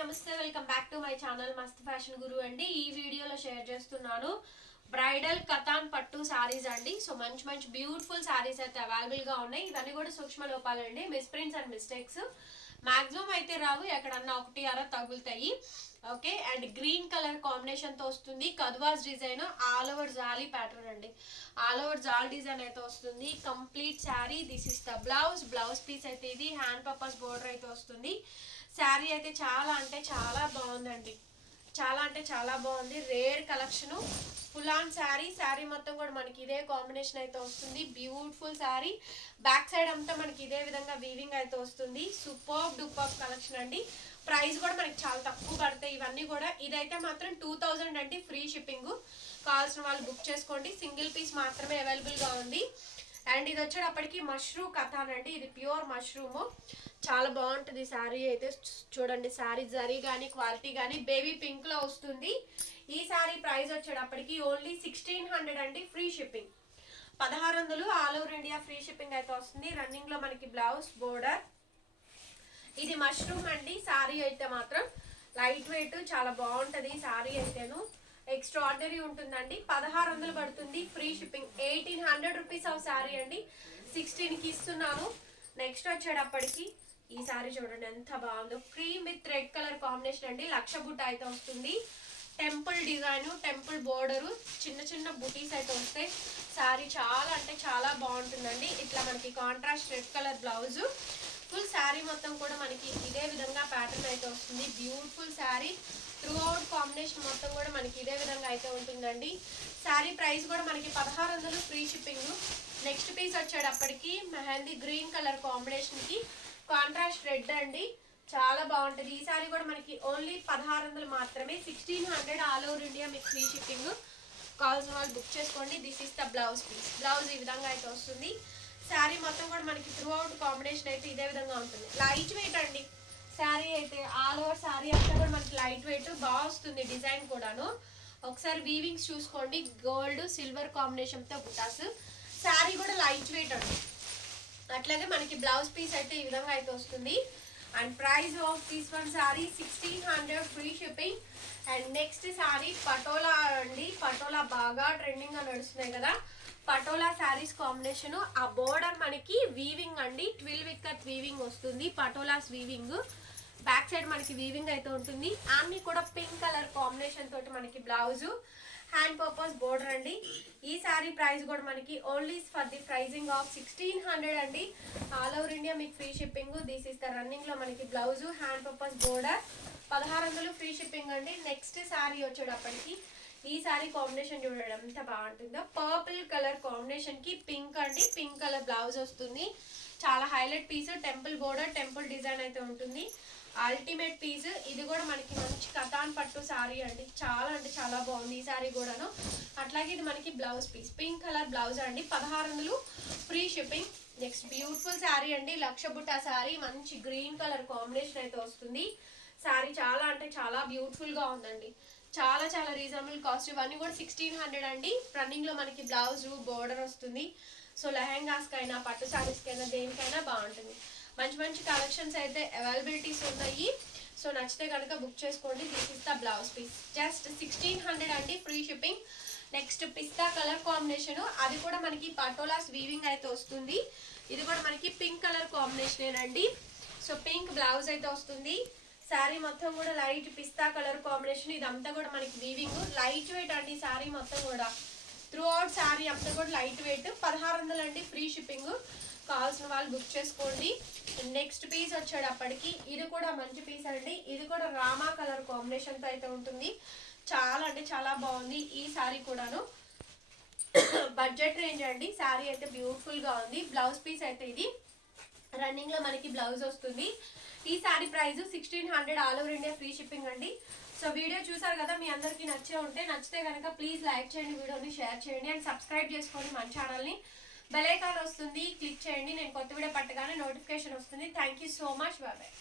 నమస్తే welcome back to my channel Mast fashion Guru అండి. ఈ వీడియోలో షేర్ చేస్తున్నాను బ్రైడల్ కథాన్ పట్టు సారీస్ అండి. సో మంచి మంచి బ్యూటిఫుల్ సారీస్ అయితే అవైలబుల్గా ఉన్నాయి. ఇవన్నీ కూడా సూక్ష్మ లోపాలండి మిస్ప్రింట్స్ అండ్ మిస్టేక్స్ మ్యాక్సిమం అయితే రావు ఎక్కడన్నా ఒకటి అర తగులుతాయి. ఓకే అండ్ గ్రీన్ కలర్ కాంబినేషన్తో వస్తుంది. Kadwas design all over jaali pattern అండి. ఆల్ ఓవర్ జాల్ డిజైన్ అయితే వస్తుంది. Complete saree this is the blouse blouse piece అయితే ఇది. హ్యాండ్ పర్పస్ బోర్డర్ అయితే వస్తుంది. శారీ అయితే చాలా అంటే చాలా బాగుందండి. చాలా అంటే చాలా బాగుంది. Rare collection. Full on saree. Saree మొత్తం కూడా మనకి ఇదే కాంబినేషన్ అయితే వస్తుంది. బ్యూటిఫుల్ శారీ. బ్యాక్ సైడ్ అంతా మనకి ఇదే విధంగా వీవింగ్ అయితే వస్తుంది. సూపర్ డూపర్ కలెక్షన్ అండి. ప్రైస్ కూడా మనకి చాలా తక్కువ పడతాయి. ఇవన్నీ కూడా. ఇదైతే మాత్రం టూ థౌజండ్ అండి. Free shipping. కావాల్సిన వాళ్ళు బుక్ చేసుకోండి. సింగిల్ పీస్ మాత్రమే అవైలబుల్గా ఉంది. అండ్ ఇది వచ్చేటప్పటికి మష్రూమ్ కథాన్ అండి ఇది ప్యూర్ మష్రూమ్ చాలా బాగుంటుంది శారీ అయితే. చూడండి శారీ జరీ కానీ క్వాలిటీ కానీ బేబీ పింక్లో వస్తుంది. ఈ శారీ ప్రైస్ వచ్చేటప్పటికి ఓన్లీ సిక్స్టీన్ హండ్రెడ్ అండి ఫ్రీ షిప్పింగ్ పదహారు వందలు all over India free shipping అయితే వస్తుంది. రన్నింగ్లో మనకి బ్లౌజ్ బోర్డర్ ఇది మష్రూమ్ అండి శారీ అయితే మాత్రం. లైట్ వెయిట్ చాలా బాగుంటుంది శారీ అయితేను. ఎక్స్ట్రాడినరీ ఉంటుందండి. పదహారు వందలు పడుతుంది. Free shipping eighteen hundred rupees of saree అండి. సిక్స్టీన్కి ఇస్తున్నాను నెక్స్ట్ వచ్చేటప్పటికి ఈ శారీ చూడండి ఎంత బాగుందో. Cream with red colour combination అండి. లక్ష బుట్ట అయితే వస్తుంది. టెంపుల్ డిజైన్ టెంపుల్ బోర్డరు చిన్న చిన్న బుటీస్ అయితే వస్తాయి శారీ చాలా అంటే చాలా బాగుంటుందండి. ఇట్లా మనకి contrast red colour blouse full saree మొత్తం కూడా మనకి ఇదే విధంగా ప్యాటర్న్ అయితే వస్తుంది. Beautiful sari throughout combination మొత్తం కూడా మనకి ఇదే విధంగా అయితే ఉంటుందండి. శారీ ప్రైస్ కూడా మనకి పదహారు వందలు ఫ్రీ షిప్పింగ్ నెక్స్ట్ పీస్ వచ్చేటప్పటికి మెహందీ గ్రీన్ కలర్ కాంబినేషన్కి కాంట్రాస్ట్ రెడ్ అండి. చాలా బాగుంటుంది. ఈ సారీ కూడా మనకి ఓన్లీ పదహారు వందలు మాత్రమే sixteen hundred all over India మీకు ఫ్రీ షిప్పింగ్ కావాల్సిన వాళ్ళు బుక్ చేసుకోండి. This is the blouse piece blouse ఈ విధంగా అయితే వస్తుంది. శారీ మొత్తం కూడా మనకి త్రూ అవుట్ కాంబినేషన్ అయితే ఇదే విధంగా ఉంటుంది. లైట్ వెయిట్ అండి. శారీ అయితే ఆల్ ఓవర్ శారీ అంతా కూడా మనకి లైట్ వెయిట్ బాగా వస్తుంది డిజైన్ కూడాను. ఒకసారి వీవింగ్స్ చూసుకోండి గోల్డ్ సిల్వర్ కాంబినేషన్తో బుటాస్ శారీ కూడా లైట్ వెయిట్ అండి. అట్లాగే మనకి బ్లౌజ్ పీస్ అయితే ఈ విధంగా అయితే వస్తుంది. And price of this one saree sixteen hundred free shipping. And next saree Patola అండి. పటోలా బాగా ట్రెండింగ్గా నడుస్తున్నాయి కదా. పటోలా శారీస్ కాంబినేషన్. ఆ బోర్డర్ మనకి వీవింగ్ అండి. ట్విల్ విక్కత్ వీవింగ్ వస్తుంది. పటోలాస్ వీవింగ్. బ్యాక్ సైడ్ మనకి వీవింగ్ అయితే ఉంటుంది. అన్ని కూడా పింక్ కలర్ కాంబినేషన్ తోటి మనకి బ్లౌజు హ్యాండ్ పర్పస్ బోర్డర్ అండి. ఈ సారీ ప్రైస్ కూడా మనకి only for the pricing of sixteen hundred అండి. ఆల్ ఓవర్ ఇండియా మీకు free shipping this is the రన్నింగ్లో మనకి బ్లౌజు హ్యాండ్ పర్పస్ బోర్డర్ పదహారు వందలు ఫ్రీ షిప్పింగ్ అండి. నెక్స్ట్ సారీ వచ్చేటప్పటికి ఈ సారీ కాంబినేషన్ చూడడం ఎంత బాగుంటుందో పర్పుల్ కలర్ కాంబినేషన్కి పింక్ అండి. పింక్ కలర్ బ్లౌజ్ వస్తుంది. చాలా highlight piece temple border temple design అయితే ఉంటుంది. అల్టిమేట్ పీస్ ఇది కూడా మనకి మంచి కథాన్ పట్టు శారీ అండి. చాలా అంటే చాలా బాగుంది ఈ సారీ కూడాను. అట్లాగే ఇది మనకి blouse piece. Pink colour blouse అండి. పదహారు వందలు free shipping. Next beautiful saree అండి. లక్ష బుట్ట శారీ మంచి గ్రీన్ కలర్ కాంబినేషన్ అయితే వస్తుంది. శారీ చాలా అంటే చాలా బ్యూటిఫుల్గా ఉందండి. చాలా చాలా రీజనబుల్ కాస్ట్ ఇవన్నీ కూడా సిక్స్టీన్ హండ్రెడ్ అండి. రన్నింగ్లో మనకి బ్లౌజ్ బోర్డర్ వస్తుంది. సో లెహెంగాస్కైనా పట్టు శారీస్కైనా దేనికైనా బాగుంటుంది. మంచి మంచి కలెక్షన్స్ అయితే అవైలబిలిటీస్ ఉన్నాయి. సో నచ్చితే కనుక బుక్ చేసుకోండి. This is the blouse piece just sixteen hundred అండి ఫ్రీ షిప్పింగ్ నెక్స్ట్ పిస్తా కలర్ కాంబినేషన్ అది కూడా మనకి పటోలాస్ వీవింగ్ అయితే వస్తుంది. ఇది కూడా మనకి పింక్ కలర్ కాంబినేషన్ అండి. సో పింక్ బ్లౌజ్ అయితే వస్తుంది. శారీ మొత్తం కూడా లైట్ పిస్తా కలర్ కాంబినేషన్ ఇదంతా కూడా మనకి వీవింగ్ లైట్ వెయిట్ అండి శారీ మొత్తం కూడా. త్రూ అవుట్ శారీ అంతా కూడా లైట్ వెయిట్ పదహారు వందలు అండి ఫ్రీ షిప్పింగ్ కావాల్సిన వాళ్ళు బుక్ చేసుకోండి. నెక్స్ట్ పీస్ వచ్చేటప్పటికి ఇది కూడా మంచి పీస్ అండి. ఇది కూడా రామా కలర్ కాంబినేషన్తో అయితే ఉంటుంది. చాలా అంటే చాలా బాగుంది ఈ శారీ కూడాను. బడ్జెట్ రేంజ్ అండి. శారీ అయితే బ్యూటిఫుల్గా ఉంది. బ్లౌజ్ పీస్ అయితే ఇది. రన్నింగ్లో మనకి బ్లౌజ్ వస్తుంది. ఈ saree price sixteen hundred all over India free shipping అండి. సో వీడియో చూసారు కదా మీ అందరికీ నచ్చే ఉంటే నచ్చితే కనుక ప్లీజ్ లైక్ చేయండి వీడియోని షేర్ చేయండి అండ్ సబ్స్క్రైబ్ చేసుకోండి మన ఛానల్ని బెల్ ఐకాన్ వస్తుంది క్లిక్ చేయండి. నేను కొత్త వీడియో పట్టగానే నోటిఫికేషన్ వస్తుంది. థ్యాంక్ యూ సో మచ్ బాబాయ్.